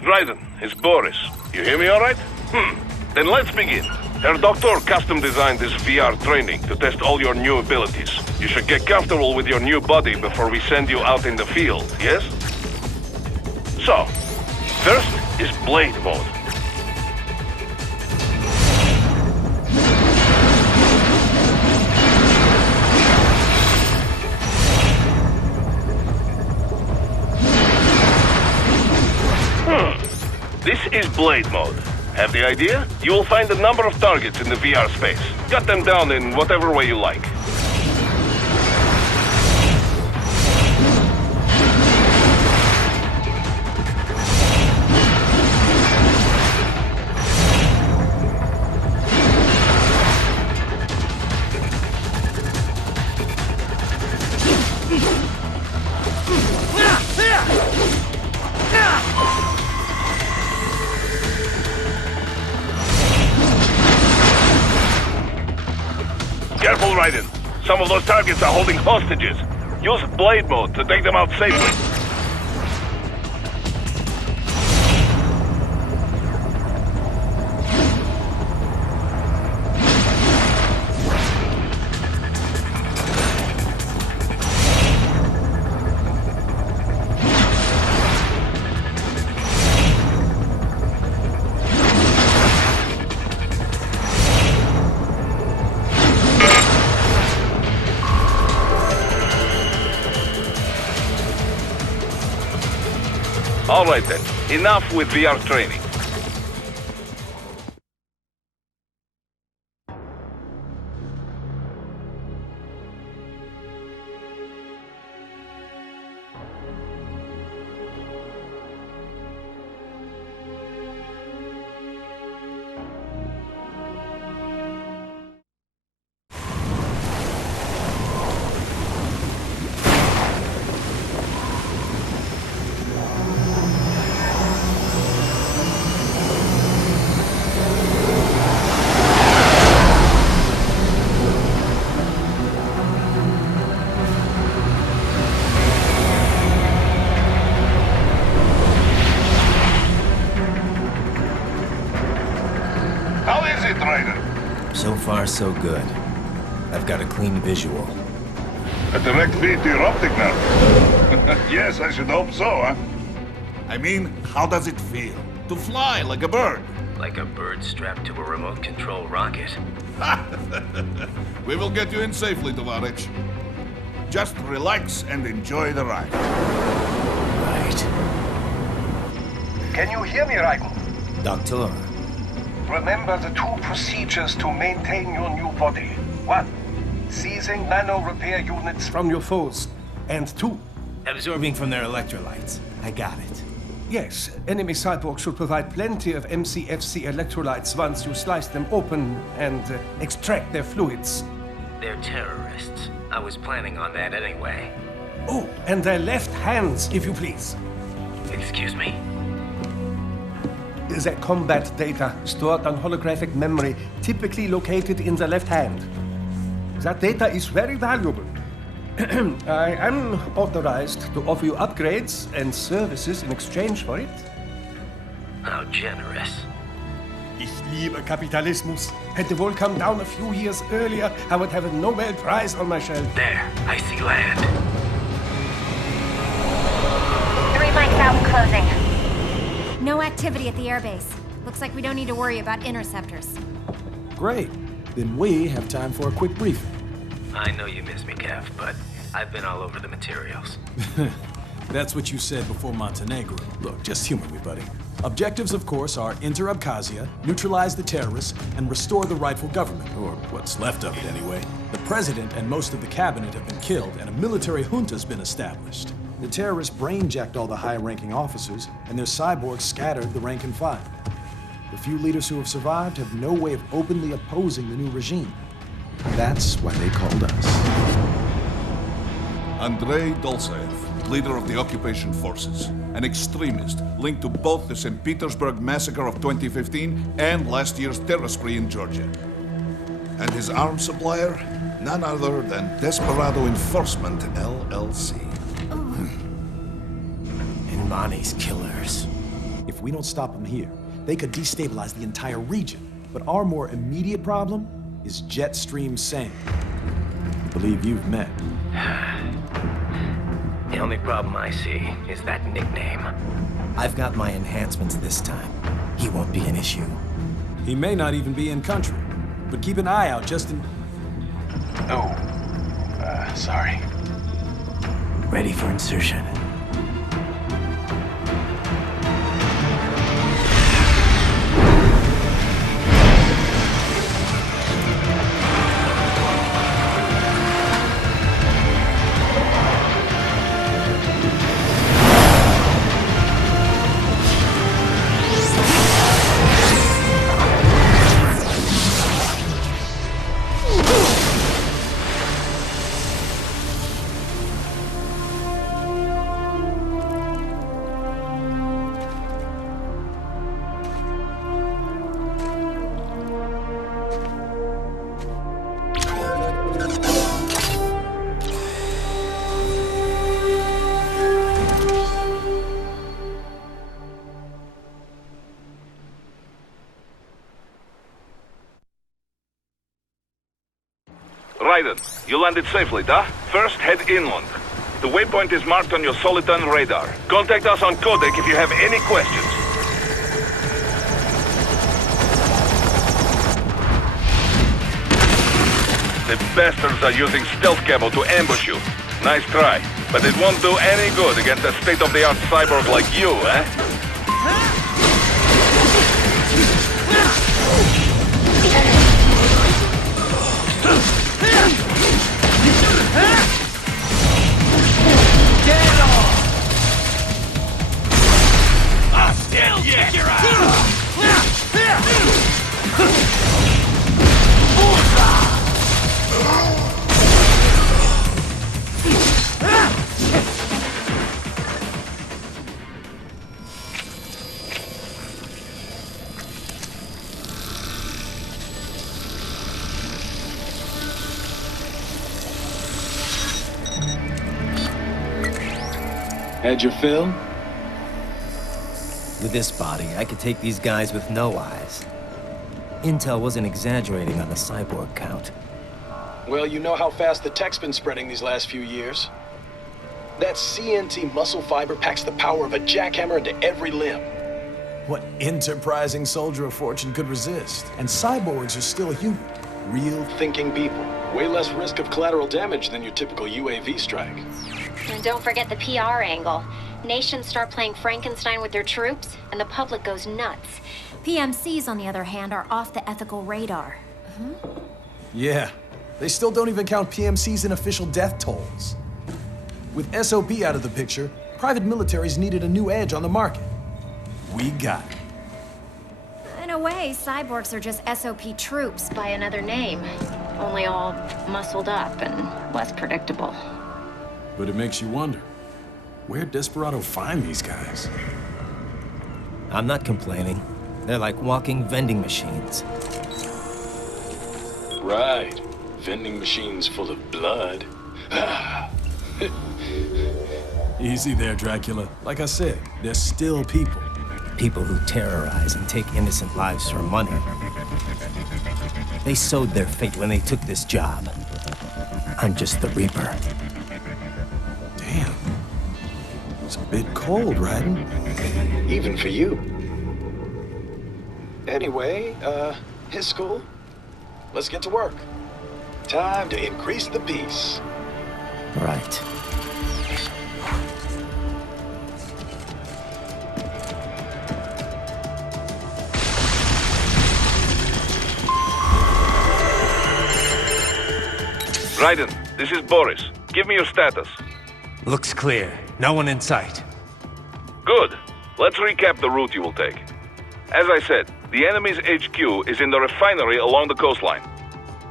Dryden, it's Boris. You hear me all right? Then let's begin. Herr Doctor custom designed this VR training to test all your new abilities. You should get comfortable with your new body before we send you out in the field, yes? So, first is Blade Mode. This is Blade Mode. Have the idea? You will find a number of targets in the VR space. Cut them down in whatever way you like. Careful, Raiden. Some of those targets are holding hostages. Use Blade Mode to take them out safely. All right then, enough with VR training. So far, so good. I've got a clean visual. A direct feed to your optic nerve. Yes, I should hope so, huh? I mean, how does it feel? To fly like a bird? Like a bird strapped to a remote control rocket. We will get you in safely, Tovarich. Just relax and enjoy the ride. Right. Can you hear me, Raiden? Doctor. Remember the two procedures to maintain your new body. 1. Seizing nano-repair units from your foes. And 2. Absorbing from their electrolytes. I got it. Yes, enemy cyborgs should provide plenty of MCFC electrolytes once you slice them open and extract their fluids. They're terrorists. I was planning on that anyway. Oh, and their left hands, if you please. Excuse me? The combat data stored on holographic memory, typically located in the left hand. That data is very valuable. I am authorized to offer you upgrades and services in exchange for it. How generous. Ich liebe Kapitalismus. Had the wall come down a few years earlier, I would have a Nobel Prize on my shelf. There, I see land. 3 mics out, closing. No activity at the airbase. Looks like we don't need to worry about interceptors. Great. Then we have time for a quick briefing. I know you miss me, Kev, but I've been all over the materials. That's what you said before Montenegro. Look, just humor me, buddy. Objectives, of course, are enter Abkhazia, neutralize the terrorists, and restore the rightful government, or what's left of it anyway. The president and most of the cabinet have been killed, and a military junta's been established. The terrorists brain-jacked all the high-ranking officers, and their cyborgs scattered the rank and file. The few leaders who have survived have no way of openly opposing the new regime. That's why they called us. Andrei Dolzaev, leader of the occupation forces, an extremist linked to both the St. Petersburg massacre of 2015 and last year's terror spree in Georgia. And his arms supplier, none other than Desperado Enforcement, LLC. And Soleimani's killers. If we don't stop them here, they could destabilize the entire region. But our more immediate problem is Jetstream Singh. I believe you've met. The only problem I see is that nickname. I've got my enhancements this time. He won't be an issue. He may not even be in country, but keep an eye out just in... Oh, sorry. Ready for insertion. Raiden, you landed safely, da? First, head inland. The waypoint is marked on your Soliton radar. Contact us on Codec if you have any questions. The bastards are using stealth camo to ambush you. Nice try, but it won't do any good against a state-of-the-art cyborg like you, eh? Had your fill? With this body, I could take these guys with no eyes. Intel wasn't exaggerating on the cyborg count. Well, you know how fast the tech's been spreading these last few years. That CNT muscle fiber packs the power of a jackhammer into every limb. What enterprising soldier of fortune could resist? And cyborgs are still human. Real Thinking people. Way less risk of collateral damage than your typical UAV strike. And don't forget the PR angle. Nations start playing Frankenstein with their troops, and the public goes nuts. PMCs, on the other hand, are off the ethical radar. Yeah, they still don't even count PMCs in official death tolls. With SOP out of the picture, private militaries needed a new edge on the market. We got it. In a way, cyborgs are just SOP troops by another name. Only all muscled up and less predictable. But it makes you wonder, where'd Desperado find these guys? I'm not complaining. They're like walking vending machines. Right. Vending machines full of blood. Easy there, Dracula. Like I said, they're still people. People who terrorize and take innocent lives for money. They sowed their fate when they took this job. I'm just the Reaper. Damn. It's a bit cold, Raiden. Even for you. Anyway, his school. Let's get to work. Time to increase the peace. Right. Raiden, this is Boris. Give me your status. Looks clear. No one in sight. Good. Let's recap the route you will take. As I said, the enemy's HQ is in the refinery along the coastline.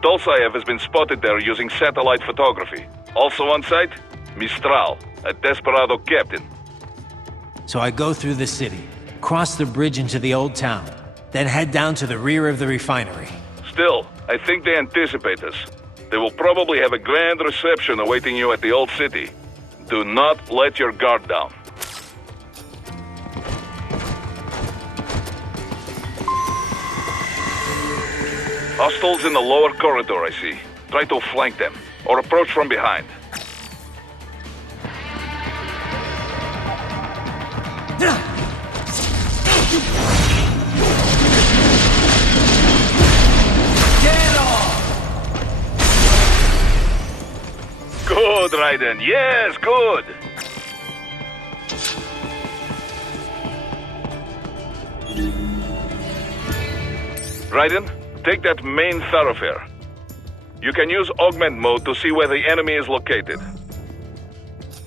Tolsaev has been spotted there using satellite photography. Also on site, Mistral, a Desperado captain. So I go through the city, cross the bridge into the old town, then head down to the rear of the refinery. Still, I think they anticipate us. They will probably have a grand reception awaiting you at the old city. Do not let your guard down. Hostiles in the lower corridor, I see. Try to flank them, or approach from behind. Good, Raiden. Yes, good. Raiden, take that main thoroughfare. You can use augment mode to see where the enemy is located.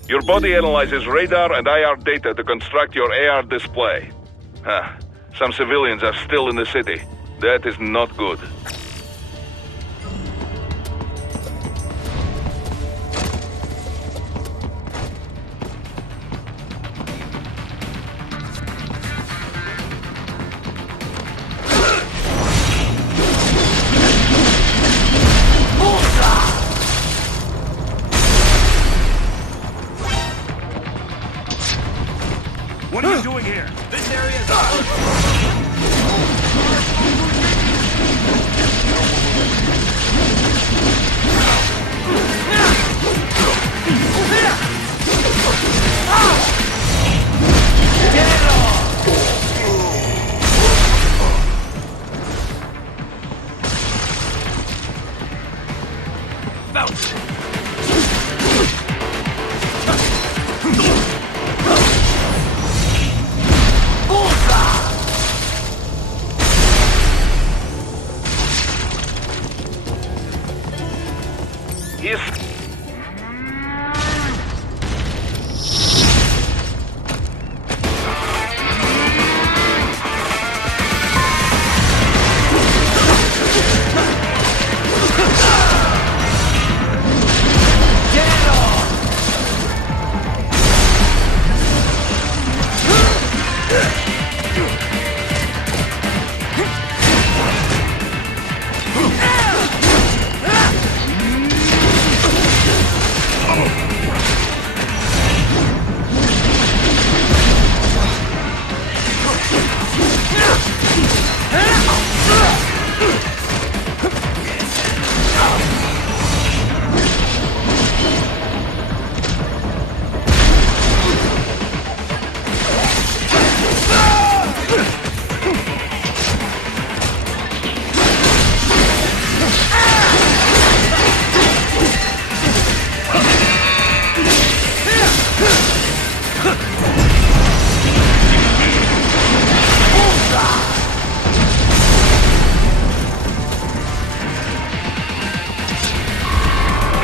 Your body analyzes radar and IR data to construct your AR display. Some civilians are still in the city. That is not good. What are you doing here? This area is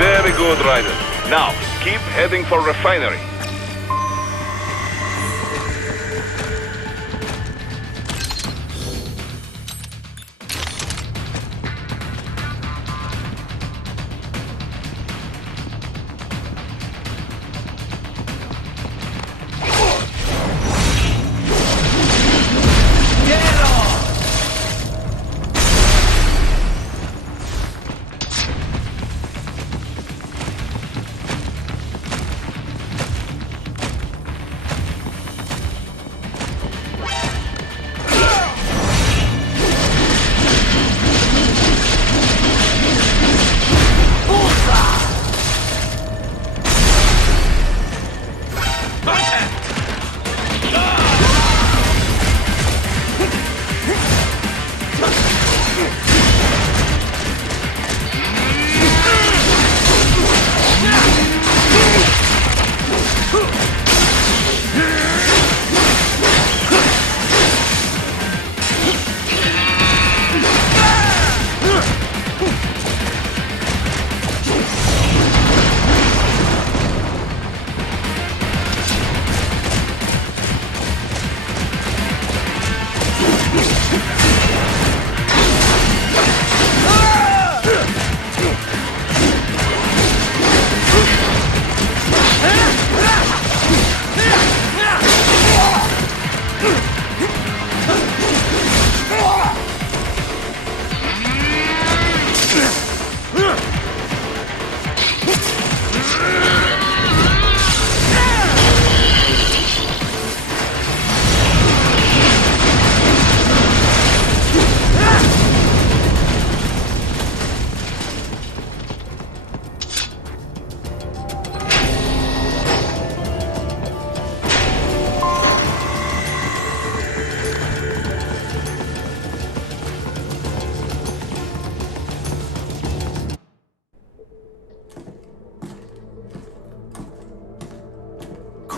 Very good, Raiden. Now, keep heading for refinery.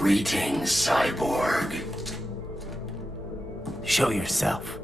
Greetings, cyborg. Show yourself.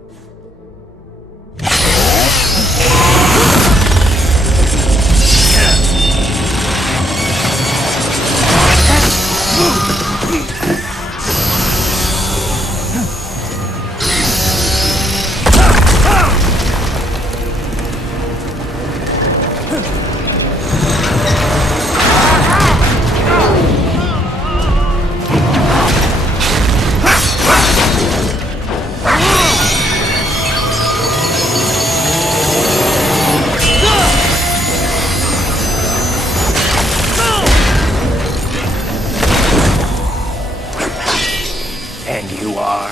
And you are?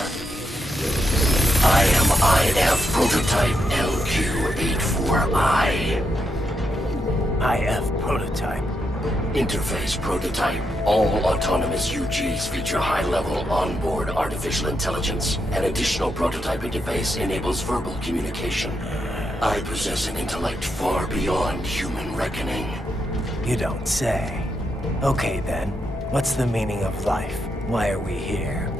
I am IF prototype LQ84I. IF prototype. Interface prototype. All autonomous UGs feature high-level onboard artificial intelligence. An additional prototype interface enables verbal communication. I possess an intellect far beyond human reckoning. You don't say. Okay then, what's the meaning of life? Why are we here?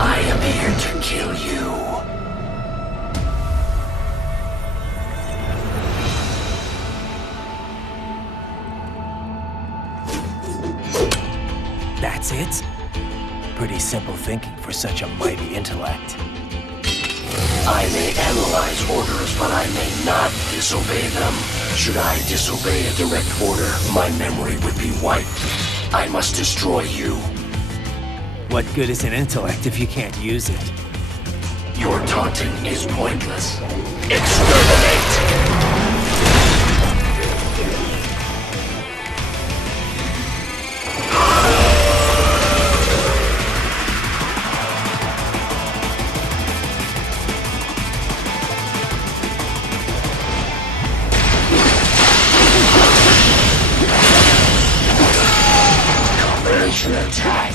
I am here to kill you. That's it? Pretty simple thinking for such a mighty intellect. I may analyze orders, but I may not disobey them. Should I disobey a direct order, my memory would be wiped. I must destroy you. What good is an intellect if you can't use it? Your taunting is pointless. Exterminate! Attack!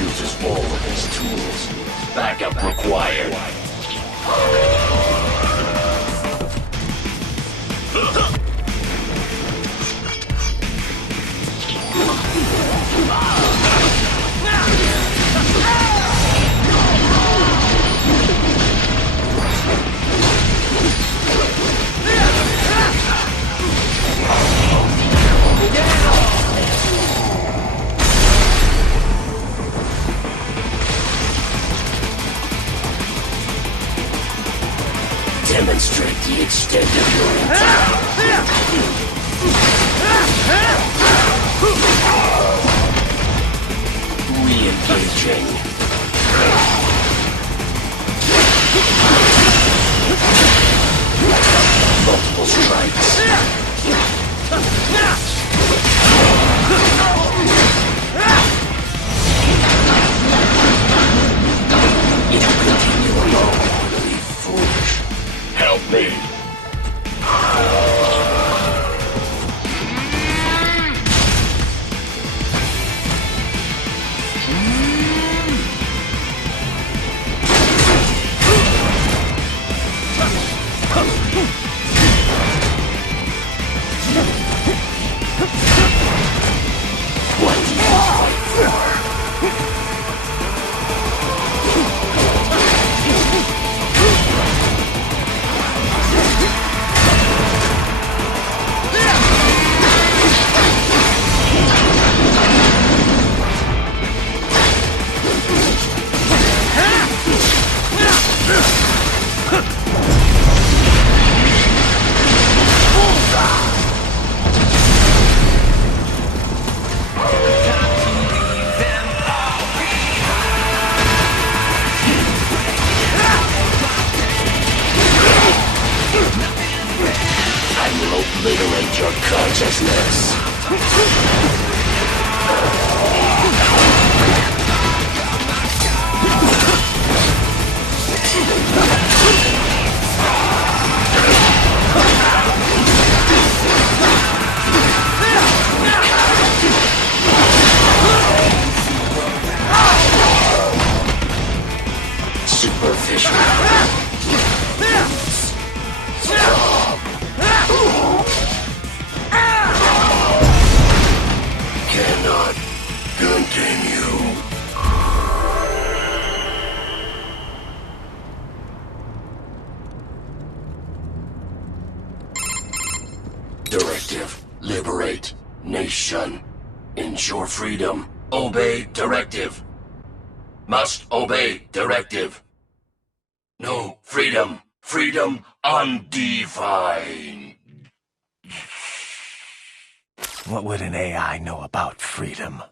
Uses all of his tools. Backup required. Demonstrate the extent of your attack. Re-engaging. Multiple strikes. If you continue alone, you'll be foolish. Help me! What do you fight for? Obliterate your consciousness. Continue. Directive. Liberate. Nation. Ensure freedom. Obey directive. Must obey directive. No freedom. Freedom undefined. What would an AI know about freedom?